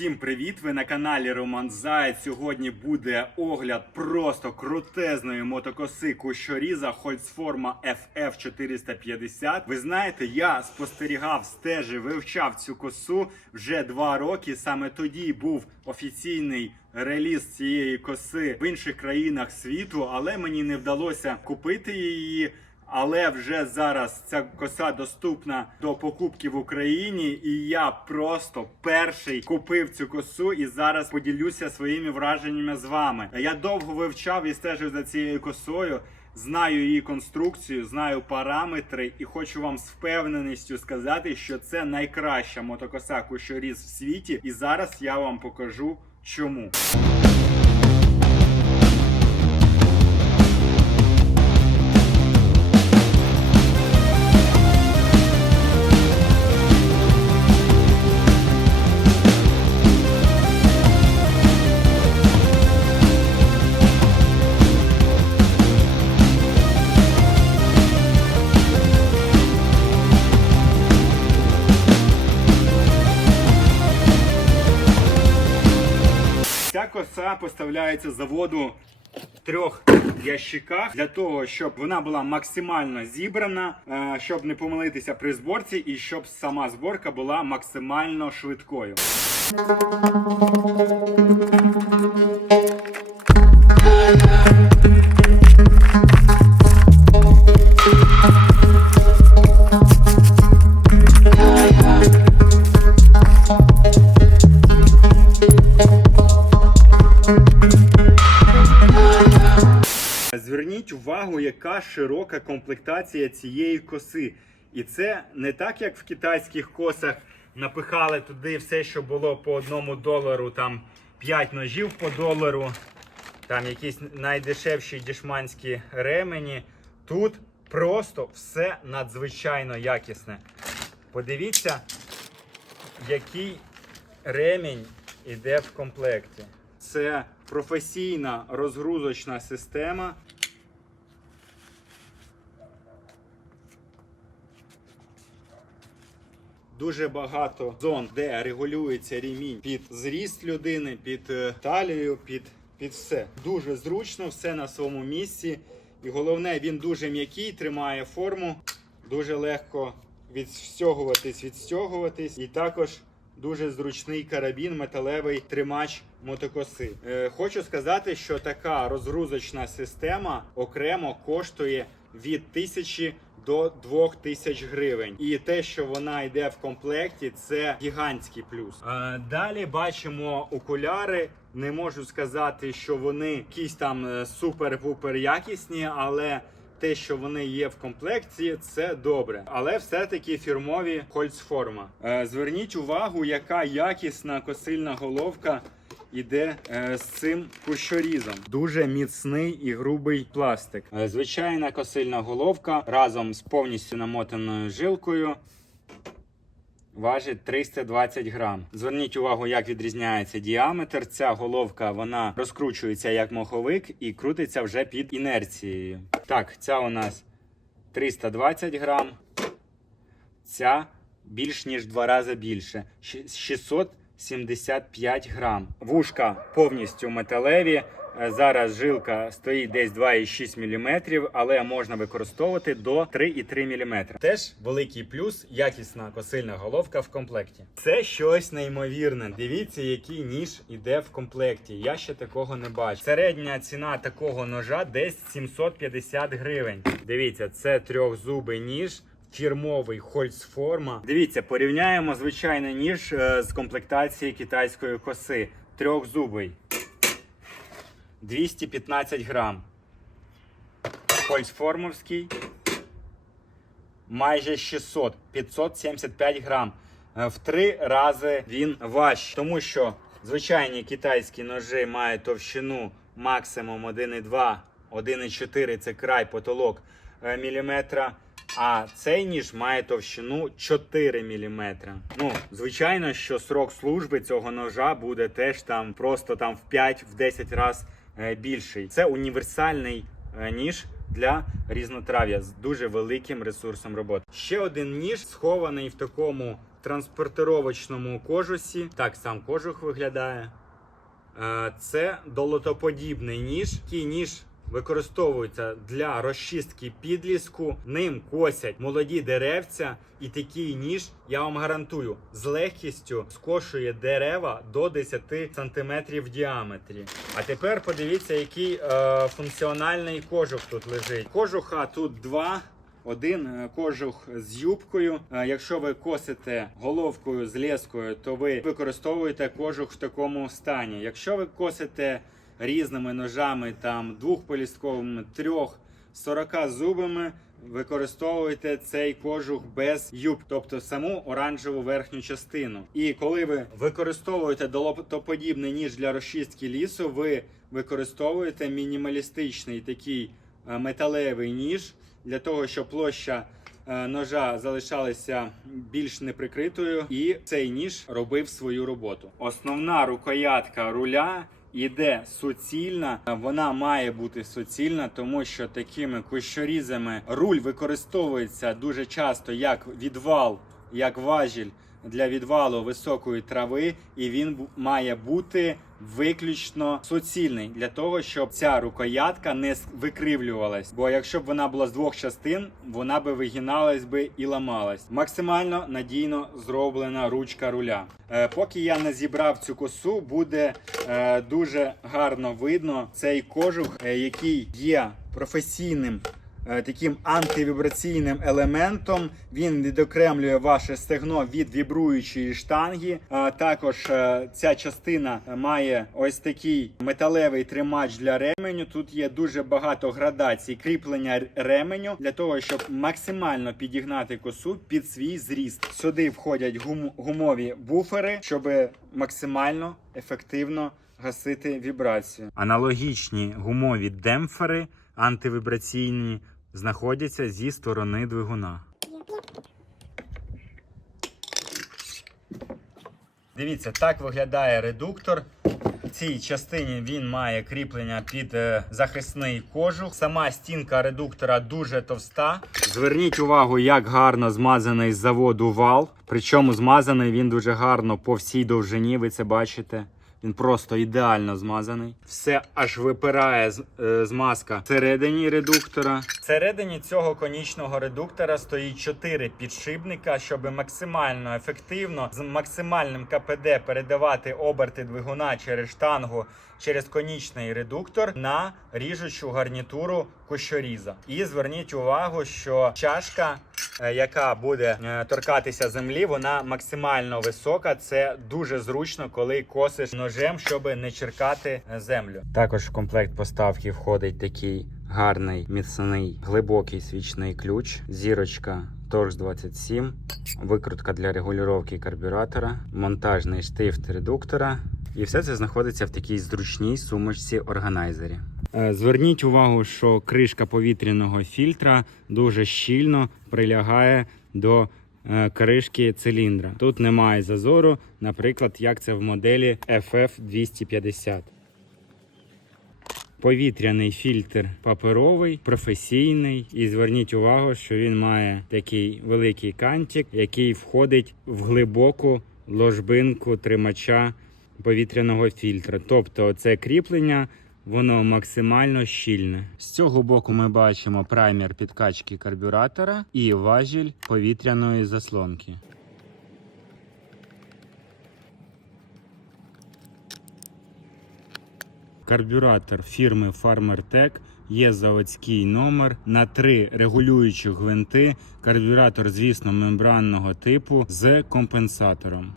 Всім привіт! Ви на каналі Роман Заєць. Сьогодні буде огляд просто крутезної мотокоси кущоріза Holzforma FF 450. Ви знаєте, я спостерігав, стежив, вивчав цю косу вже два роки. Саме тоді був офіційний реліз цієї коси в інших країнах світу, але мені не вдалося купити її. Але вже зараз ця коса доступна до покупки в Україні, і я просто перший купив цю косу і зараз поділюся своїми враженнями з вами. Я довго вивчав і стежив за цією косою. Знаю її конструкцію, знаю параметри, і хочу вам з впевненістю сказати, що це найкраща мотокоса кущоріз в світі. І зараз я вам покажу чому. Ця коса поставляється заводу в трьох ящиках для того, щоб вона була максимально зібрана, е, щоб не помилитися при зборці, і щоб сама зборка була максимально швидкою. Яка широка комплектація цієї коси. І це не так, як в китайських косах напихали туди все, що було по одному долару, там 5 ножів по долару, там якісь найдешевші дешманські ремені. Тут просто все надзвичайно якісне. Подивіться, який ремінь іде в комплекті. Це професійна розгрузочна система. Дуже багато зон, де регулюється ремінь під зріст людини, під е, талію, під, під все. Дуже зручно, все на своєму місці. І головне, він дуже м'який, тримає форму, дуже легко відстягуватись, відстягуватись. І також дуже зручний карабін, металевий тримач мотокоси. Е, хочу сказати, що така розгрузочна система окремо коштує від 1000 до 2000 гривень. І те, що вона йде в комплекті, це гігантський плюс. Е, далі бачимо окуляри. Не можу сказати, що вони якісь там е, супер-пупер якісні, але те, що вони є в комплекті, це добре. Але все-таки фірмові Holzforma. Е, Зверніть увагу, яка якісна косильна головка іде е, з цим кущорізом. Дуже міцний і грубий пластик. Е, звичайна косильна головка разом з повністю намотаною жилкою. Важить 320 грам. Зверніть увагу, як відрізняється діаметр. Ця головка вона розкручується як моховик і крутиться вже під інерцією. Так, ця у нас 320 грам. Ця більш ніж два рази більше. 600 75 грам. Вушка повністю металеві. Е, зараз жилка стоїть десь 2,6 мм, але можна використовувати до 3,3 мм. Теж великий плюс, якісна косильна головка в комплекті. Це щось неймовірне. Дивіться, який ніж іде в комплекті. Я ще такого не бачу. Середня ціна такого ножа десь 750 гривень. Дивіться, це трьохзубий ніж. Фірмовий Holzforma. Дивіться, порівняємо звичайний ніж е, з комплектації китайської коси. Трьохзубий. 215 грам. Хольцформовський. Майже 600, 575 грам. Е, В три рази він важчий. Тому що звичайні китайські ножі мають товщину максимум 1,2, 1,4 це край потолок е, міліметра. А цей ніж має товщину 4 мм. Ну, звичайно, що срок служби цього ножа буде теж там просто там в 5-10 разів е, більший. Це універсальний е, ніж для різнотрав'я з дуже великим ресурсом роботи. Ще один ніж схований в такому транспортировочному кожусі. Так сам кожух виглядає. Е, Це долотоподібний ніж. Такий ніж використовується для розчистки підліску. Ним косять молоді деревця, і такий ніж, я вам гарантую, з легкістю скошує дерева до 10 см в діаметрі. А тепер подивіться, який е, функціональний кожух тут лежить. Кожуха тут два. Один е, кожух з юбкою. Е, Якщо ви косите головкою з лескою, то ви використовуєте кожух в такому стані. Якщо ви косите різними ножами, там двохполістковими, трьох, 40 зубами, використовуєте цей кожух без юб, тобто саму оранжеву верхню частину. І коли ви використовуєте долотоподібний ніж для розчистки лісу, ви використовуєте мінімалістичний такий е, металевий ніж для того, щоб площа е, ножа залишалася більш неприкритою, і цей ніж робив свою роботу. Основна рукоятка руля. Іде суцільна, вона має бути суцільна, тому що такими кущорізами руль використовується дуже часто як відвал, як важіль для відвалу високої трави, і він має бути виключно суцільний для того, щоб ця рукоятка не викривлювалась. Бо якщо б вона була з двох частин, вона би вигиналась би і ламалась. Максимально надійно зроблена ручка руля. Е, поки я не зібрав цю косу, буде е, дуже гарно видно цей кожух, е, який є професійним таким антивібраційним елементом. Він відокремлює ваше стегно від вібруючої штанги. А також е, ця частина має ось такий металевий тримач для ременю. Тут є дуже багато градацій кріплення ременю для того, щоб максимально підігнати косу під свій зріст. Сюди входять гум- гумові буфери, щоб максимально ефективно гасити вібрацію. Аналогічні гумові демпфери антивібраційні знаходяться зі сторони двигуна. Дивіться, так виглядає редуктор. В цій частині він має кріплення під е, захисний кожух. Сама стінка редуктора дуже товста. Зверніть увагу, як гарно змазаний з заводу вал. Причому змазаний він дуже гарно по всій довжині. Ви це бачите. Він просто ідеально змазаний. Все аж випирає з- е, змазка всередині редуктора. Всередині цього конічного редуктора стоїть 4 підшипника, щоб максимально ефективно з максимальним КПД передавати оберти двигуна через штангу через конічний редуктор на ріжучу гарнітуру кущоріза. І зверніть увагу, що чашка е, яка буде е, торкатися землі, вона максимально висока. Це дуже зручно, коли косиш ножем, щоб не черкати е, землю. Також в комплект поставки входить такий гарний міцний глибокий свічний ключ, зірочка. Торс 27, викрутка для регулювання карбюратора, монтажний штифт редуктора. І все це знаходиться в такій зручній сумочці органайзері. Е, Зверніть увагу, що кришка повітряного фільтра дуже щільно прилягає до е, кришки циліндра. Тут немає зазору, наприклад, як це в моделі FF250. Повітряний фільтр паперовий, професійний. І зверніть увагу, що він має такий великий кантик, який входить в глибоку ложбинку тримача повітряного фільтра. Тобто, це кріплення. Воно максимально щільне. З цього боку ми бачимо праймер підкачки карбюратора і важіль повітряної заслонки. Карбюратор фірми FarmerTech є заводський номер на три регулюючі гвинти. Карбюратор, звісно, мембранного типу з компенсатором.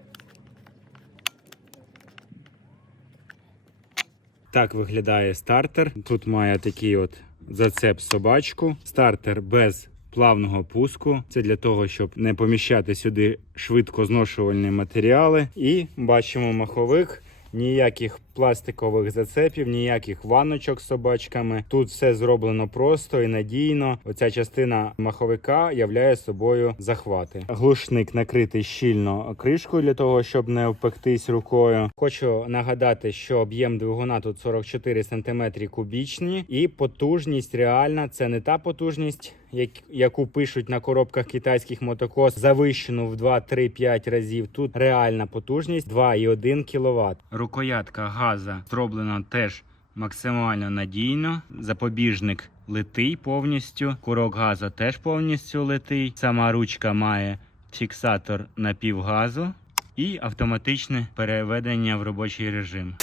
Так виглядає стартер. Тут має такий от зацеп собачку. Стартер без плавного пуску. Це для того, щоб не поміщати сюди швидко зношувальні матеріали. І бачимо маховик. Ніяких пластикових зацепів, ніяких ванночок з собачками. Тут все зроблено просто і надійно. Оця частина маховика являє собою захвати. Глушник накритий щільно кришкою для того, щоб не впектись рукою. Хочу нагадати, що об'єм двигуна тут 44 см кубічні, і потужність реальна це не та потужність. Як- яку пишуть на коробках китайських мотокос, завищену в 2-3-5 разів. Тут реальна потужність 2,1 кВт. Рукоятка газа зроблена теж максимально надійно. Запобіжник литий повністю. Курок газу теж повністю литий. Сама ручка має фіксатор напівгазу і автоматичне переведення в робочий режим.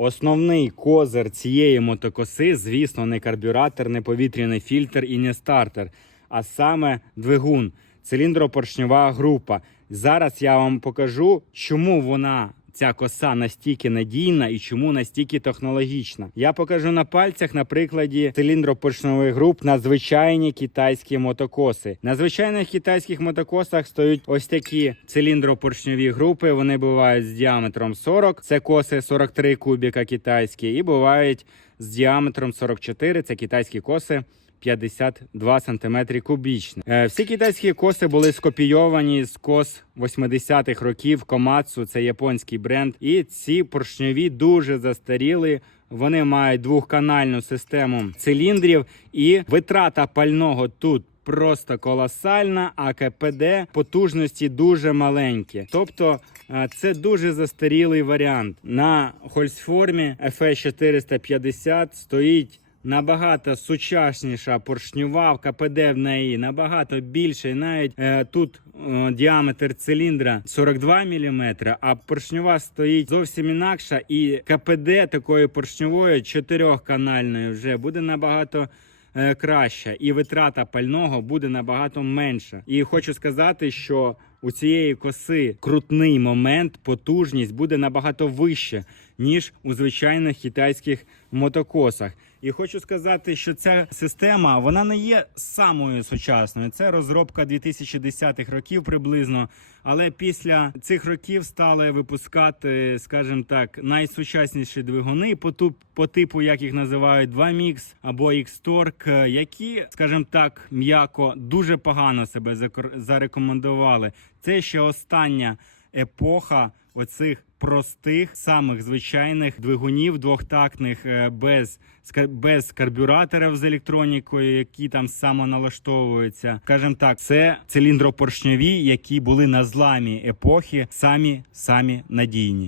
Основний козир цієї мотокоси, звісно, не карбюратор, не повітряний фільтр і не стартер, а саме двигун, циліндропоршньова група. Зараз я вам покажу, чому вона. Ця коса настільки надійна і чому настільки технологічна. Я покажу на пальцях на прикладі циліндропоршневих груп на звичайні китайські мотокоси. На звичайних китайських мотокосах стоять ось такі циліндропоршневі групи. Вони бувають з діаметром 40, це коси 43 кубіка китайські, і бувають з діаметром 44, це китайські коси. 52 см кубічні. Е, Всі китайські коси були скопійовані з кос 80-х років. Комацу це японський бренд. І ці поршньові дуже застаріли. Вони мають двохканальну систему циліндрів, і витрата пального тут. Просто колосальна, а КПД потужності дуже маленькі. Тобто е, це дуже застарілий варіант. На Хольсформі FE 450 стоїть набагато сучасніша поршньова, КПД в неї набагато більше. Навіть е, тут е, діаметр циліндра 42 мм, а поршньова стоїть зовсім інакша. І КПД такої поршньової чотирьохканальної вже буде набагато. е, Краща і витрата пального буде набагато менша. І хочу сказати, що у цієї коси крутний момент, потужність буде набагато вище, ніж у звичайних китайських мотокосах. І хочу сказати, що ця система вона не є самою сучасною. Це розробка 2010-х років приблизно. Але після цих років стали випускати, скажімо так, найсучасніші двигуни по ту по типу, як їх називають 2Mix або X-Torque, які, скажімо так, м'яко дуже погано себе зарекомендували. Це ще остання епоха оцих простих, самих звичайних двигунів двохтактних е, без, без карбюраторів з електронікою, які там самоналаштовуються. Скажімо так, це циліндропоршньові, які були на зламі епохи, самі самі надійні.